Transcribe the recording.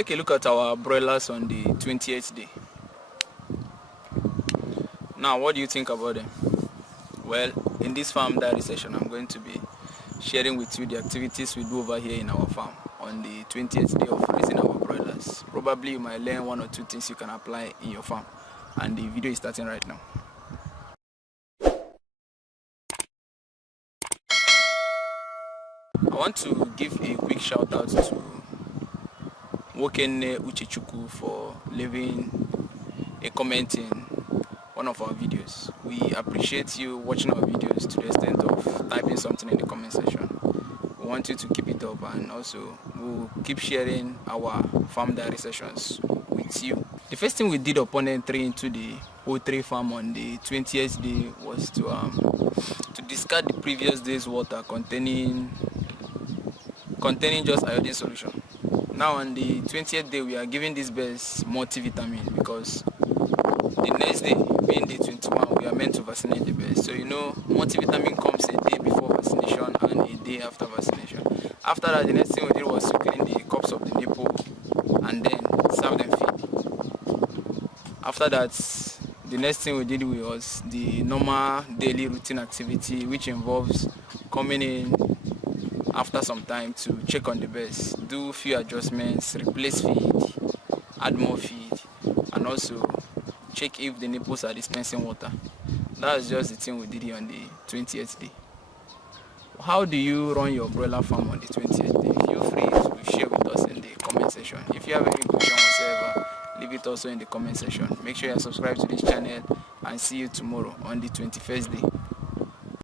take a look at our broilers on the 28th day. Now, what do you think about them? Well, in this farm diary session, I'm going to be sharing with you the activities we do over here in our farm on the 20th day of raising our broilers. Probably you might learn one or two things you can apply in your farm, and the video is starting right now. I want to give a quick shout out to Wokene Uchichuku for leaving a comment in one of our videos. We appreciate you watching our videos to the extent of typing something in the comment section. We want you to keep it up, and also we'll keep sharing our farm diary sessions with you. The first thing we did upon entering into the poultry farm on the 20th day was to discard the previous day's water containing just iodine solution. Now on the 20th day we are giving these birds multivitamin, because the next day, being day 21, we are meant to vaccinate the birds. So multivitamin comes a day before vaccination and a day after vaccination. After that, the next thing we did was to clean the cups of the nipple and then serve them feed. After that, the next thing we did was the normal daily routine activity, which involves coming in after some time to check on the birds, do few adjustments, replace feed, add more feed, and also check if the nipples are dispensing water. That's just the thing we did here on the 20th day. How do you run your broiler farm on the 20th day? Feel free to share with us in the comment section. If you have any question whatsoever, leave it also in the comment section. Make sure you are subscribed to this channel, and see you tomorrow on the 21st day.